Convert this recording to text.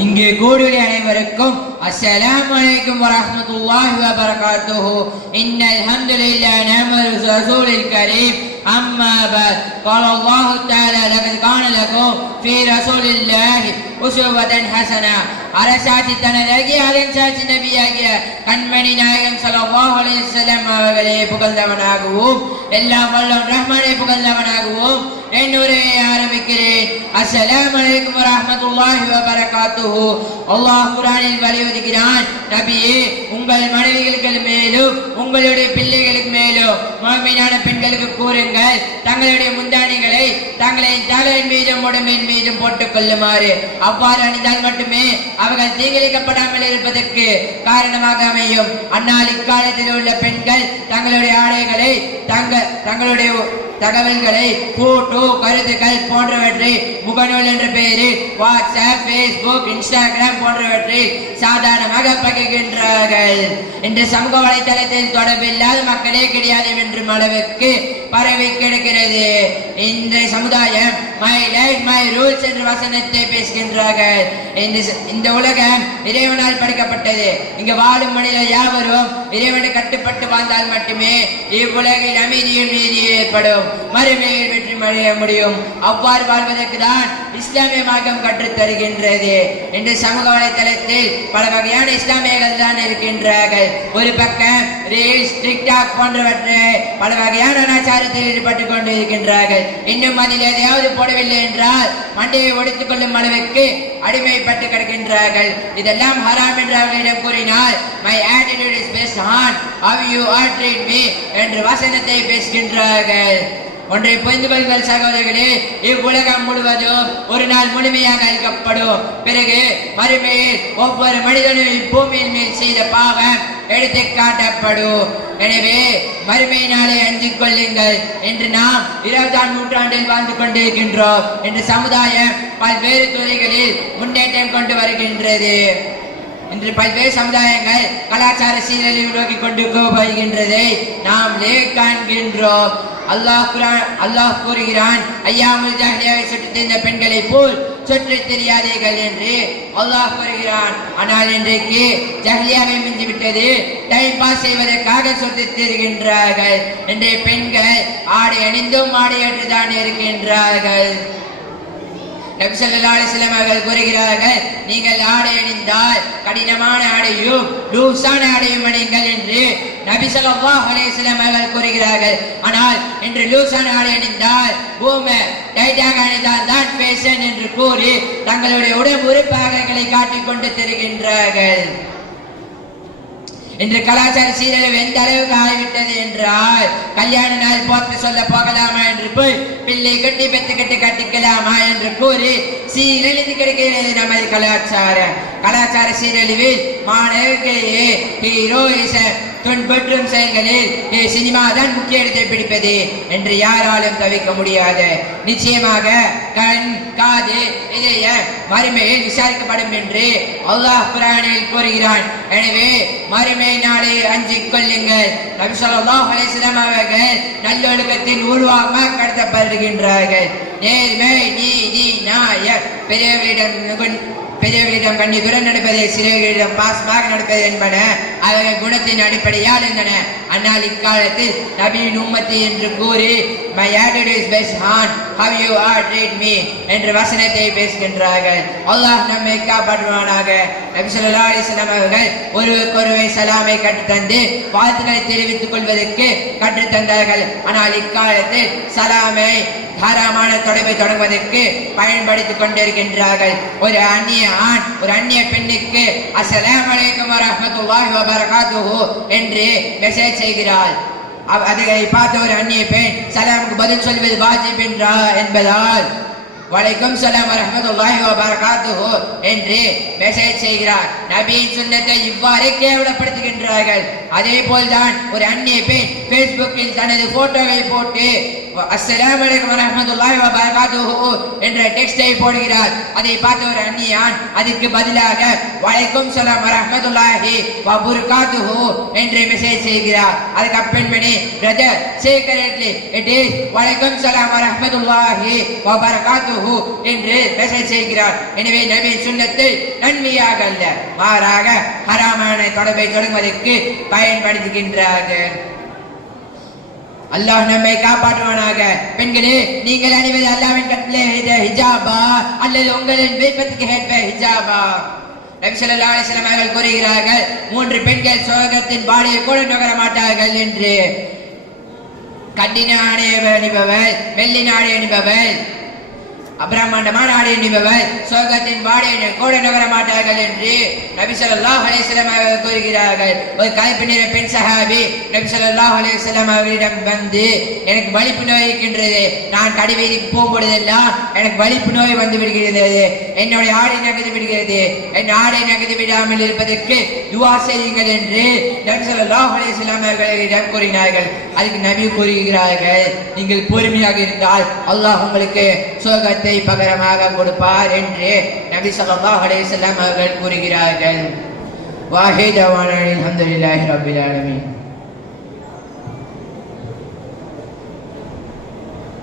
இங்கே கூடிய அனைவருக்கும் அஸ்ஸலாமு அலைக்கும் வரஹ்மத்துல்லாஹி வபரகாத்துஹு. இன்னல் ஹம்துலில்லாஹி நஹ்மதுஹு வ ரசூலில் கரீம். அம்மா பஅத். قال الله تعالى لقد كان لكم في رسول الله أسوة حسنة. அரசாட்சி தனதாகிய அதன் சாட்சி நபியாகிய கண்மணி நாயகம் ஸல்லல்லாஹு அலைஹி வஸல்லம் அவர்களே புகழ்ந்தவனாகவும் எல்லாம் வல்ல ரஹ்மானே புகழ்ந்தவனாகவும் என் உரையை ஆரம்பிக்கிறேன். அஸ்ஸலாமு அலைக்கும் வரஹ்மத்துல்லாஹி வபரகாத்துஹு. அல்லாஹ் குர்ஆனில் வலியுறுத்துகிறான், நபியே உங்கள் மனைவிகளுக்கு மேலும் உங்களுடைய பிள்ளைகளுக்கு மேலும் முஃமினான பெண்களுக்கு கூறுங்கள், தங்களுடைய முந்தானிகளை தங்களின் தலையின் மீதும் உடம்பின் மீதும் போட்டுக் கொள்ளுமாறு. அவ்வாறு அணிந்தால் மட்டுமே அவர்கள் தீங்கிழைக்கப்படாமல் இருப்பதற்கு காரணமாக அமையும். அந்நாள் இக்காலத்தில் உள்ள பெண்கள் தங்களுடைய ஆடைகளை தங்களுடைய தகவல்களை போட்டோ கருத்துக்கள் போன்றவற்றை முகநூல் என்ற பெயரில் வாட்ஸ்அப், பேஸ்புக், இன்ஸ்டாகிராம் போன்றவற்றில் சாதாரணமாக பகிர்கின்றார்கள். இன்று சமூக வலைதளத்தில் தொடர்பில்லாத மக்களே கிடையாது என்றும் அளவுக்கு பரவி கிடக்கிறது. இன்றைய சமுதாயம் மை லைஃப் மை ரூல்ஸ் என்ற வசனத்தை பேசுகின்றார்கள். இந்த உலகம் இறைவனால் படைக்கப்பட்டது. இங்கு வாழும் மனிதர் யாவரும் இறைவனை கட்டுப்பட்டு வாழ்ந்தால் மட்டுமே இவ்வுலகில் அமைதியும் நீதி ஏற்படும், மறுமையில் வெற்றி அடைய முடியும். அவ்வாறு வாழ்வதற்கு தான் இஸ்லாமிய மார்க்கம் கற்றுத் தருகின்றது. இன்று சமூக வலைதளத்தில் பல வகையான இஸ்லாமியர்கள் தான் இருக்கின்றார்கள். ஒரு பக்கம் ரீல்ஸ், டிக்டாக் போன்றவற்றை பல வகையான அனாச்சாரத்தில் ஈடுபட்டுக் கொண்டு இருக்கின்றார்கள். இன்னும் அதில் எதையாவது போடவில்லை என்றால் மண்டையை ஒடித்துக் கொள்ளும் அளவுக்கு அடிமைப்பட்டு கிடக்கின்றார்கள். இதெல்லாம் ஹராம் என்று அவர்களிடம் கூறினால் my attitude is based on how you are treat me என்று வசனத்தை பேசுகின்றார்கள். ஒன்றை புரிந்து கொள்ளுங்கள் சகோதரர்களே, இவ்வுலகம் முழுவதும் ஒரு நாள் முழுமையாக அழிக்கப்படும். பிறகு மறுமையில் ஒவ்வொரு மனிதனும் இப்பூமியின் மேல் செய்த பாவம் எடுத்து காட்டப்படும். எனவே மறுமை நாளை அஞ்சிக் கொள்ளுங்கள் என்று நாம் 20ஆம் நூற்றாண்டில் வாழ்ந்து கொண்டிருக்கின்றோம். இன்று சமுதாயம் பல்வேறு துறைகளில் முன்னேற்றம் கொண்டு வருகின்றது. இன்று பல்வேறு சமுதாயங்கள் கலாச்சார சீரழிவு நோக்கி கொண்டு போகின்றதை நாம் காண்கின்றோம். அல்லாஹ் கூறுகிறான், ஐயாமுல் ஜாஹிலியாவை சுற்றித் தெரிந்த பெண்களை போல் சுற்றித் தெரியாதீர்கள் என்று அல்லாஹ் கூறுகிறான். ஆனால் இன்றைக்கு ஜாஹிலியாவை மிஞ்சிவிட்டது. டைம் பாஸ் செய்வதற்காக சுற்றித் தெரிகின்றார்கள். இன்றைய பெண்கள் ஆடை அணிந்தும் ஆடையற்றுதான் இருக்கின்றார்கள். நபி ஸல்லல்லாஹு அலைஹி வஸல்லம் அவர்கள் கூறுகிறார்கள், நீங்கள் ஆடை அணிந்தால் கடினமான ஆடையும் லூசான ஆடையும் அணியுங்கள் என்று நபி ஸல்லல்லாஹு அலைஹி வஸல்லம் அவர்கள் கூறுகிறார்கள். ஆனால் இன்று லூசான ஆடை அணிந்தால் பூமி டைட்டாக அணிந்தால் தான் ஃபேஷன் என்று கூறி தங்களுடைய உடல் உறுப்பாகங்களை காட்டிக் கொண்டு திரிகின்றார்கள். இன்று கலாச்சார சீரழிவு எந்த அளவுக்கு ஆகிவிட்டது என்றால், கல்யாண நாள் போத்து சொல்ல போகலாமா என்று போய் பிள்ளை கட்டி பெத்து கட்டிக்கலாமா என்று கூறி சீரழிந்து கிடைக்கிறது நமது கலாச்சார சீரழிவில் மாணவர்களே ஹீரோயிசம் துன்பற்றும் செயல்களில் சினிமா தான் முக்கிய இடத்தை பிடிப்பது என்று யாராலும் தவிர்க்க முடியாது. நிச்சயமாக கண், காது, இதய மறுமையில் விசாரிக்கப்படும் என்று அல்லாஹ் குர்ஆனில் கூறுகிறான். எனவே மறுமை நாளை அஞ்சிக் கொள்ளுங்கள். நபி ஸல்லல்லாஹு அலைஹி வஸல்லம் அவர்கள் நல்லொழுக்கத்தின் உருவாக கடத்தப்படுகின்றார்கள். நேர்மை, நீதி, நியாயம், பெரியவர்களிடம் கண்ணியத்துடன் நடப்பது, சிறியவர்களிடம் பாசமாக நடப்பது என்பன அவர்கள் குணத்தின் அடிப்படையால் இருந்தன. ஆனால் இக்காலத்தில் நபியின் உம்மத்தி என்று கூறி my attitude is based on how you are treat me என்ற வசனத்தை பேசுகின்றார்கள். அல்லாஹ் நம்மை காப்பாற்றுவானாக. நபி ஸல்லல்லாஹு அலைஹி வஸல்லம் அவர்கள் ஒருவருக்கொருவர் சலாமை கற்றுத்தந்து வாழ்த்துக்களை தெரிவித்துக் கொள்வதற்கு கற்றுத்தந்தார்கள். ஆனால் இக்காலத்தில் சலாமை தாராளமான தொடர்பை தொடங்குவதற்கு பயன்படுத்திக் கொண்டிருக்கின்றார்கள். ஒரு அந்நிய ஆண் ஒரு அந்நிய பெண்ணுக்கு அஸ்ஸலாமு அலைக்கும் வரஹ்மத்துல்லாஹி வபரகாத்துஹு என்று மெசேஜ் செய்கிறாள். அதை பார்த்த ஒரு அந்நிய பெண் சலாமுக்கு பதில் சொல்வது வாஜிப் என்பதால் வலைக்கும் சலாம் வரஹ்மத்துல்லாஹி வபரகாத்துஹு என்று மெசேஜ் செய்கிறார். நபியின் சுன்னத்தை இவ்வாறு கேவலப்படுத்துகின்றார்கள். அதே போல்தான் ஒரு அந்நிய பெண் பேஸ்புக்கில் தனது போட்டோவை போட்டு அஸ்ஸலாமு அலைக்கும் வரஹ்மத்துல்லாஹி வபரகாத்துஹு என்ற டெக்ஸ்டை போடுகிறார். அதை பார்த்த ஒரு அந்நியான் அதுக்கு பதிலாக வலைக்கும் சலாம் வரஹ்மத்துல்லாஹி வபரகாத்துஹு என்று மெசேஜ் செய்கிறார். அதுக்கு அப்பெண்மணி பிரதர் சீக்கிரட்லி இட் இஸ் வலைக்கும் சலாம் வரஹ்மத்துல்லாஹி வபரகாத்துஹு வபரகாத்துஹு என்று மெசேஜ் செய்கிறார். எனவே நபியின் சுன்னத்தை நன்மையாக அல்ல, மாறாக ஹராமான தொடர்பை தொடங்குவதற்கு பயன்படுத்துகின்றார்கள். அல்லாஹ் நம்மை காப்பாற்றுவானாக. பெண்களே, நீங்கள் அணிவது அல்லாஹ்வின் கட்டளை ஹிஜாபா அல்லது உங்களின் விருப்பத்துக்கு ஏற்ப ஹிஜாபா? நபி ஸல்லல்லாஹு அலைஹி வஸல்லம் அவர்கள் கூறுகிறார்கள், 3 பெண்கள் சுவர்க்கத்தின் பாடியை கூட நுகர மாட்டார்கள் என்று. கண்ணின ஆடை அணிபவள், மெல்லின ஆடை அணிபவள், அபிரமாண்டமான ஆடை அணிபவள் சுவர்க்கத்தின் பாடியை கூட நுகர மாட்டார்கள் என்று நபி ஸல்லல்லாஹு அலைஹி வஸல்லம் அவர்கள் கூறுகிறார்கள். ஒரு கருப்பு நிற பெண் சஹாபி நபி ஸல்லல்லாஹு அலைஹி வஸல்லம் அவர்களிடம் வந்து, எனக்கு வலிப்பு நோய் இருக்கின்றது, நான் கடைவீதிக்கு போகும்பொழுதெல்லாம் எனக்கு வலிப்பு நோய் வந்து விடுகிறது, என்னுடைய ஆடை நகர்ந்து விடுகிறது, என் ஆடை நகர்ந்து விடாமல் இருப்பதற்கு துஆ செய்யுங்கள் என்று நபி ஸல்லல்லாஹு அலைஹி வஸல்லம் அவர்களிடம் கூறினார்கள். அதுக்கு நபி கூறுகிறார்கள், நீங்கள் பொறுமையாக இருந்தால் அல்லாஹ் உங்களுக்கு சுவர்க்கத்தை பகரமாக கொடுப்பார் என்று நபி ஸல்லல்லாஹு அலைஹி வஸல்லம் அவர்கள் கூறுகிறார்கள். வாஹித் அல்ஹம்துலில்லாஹி ரப்பில் ஆலமீன்.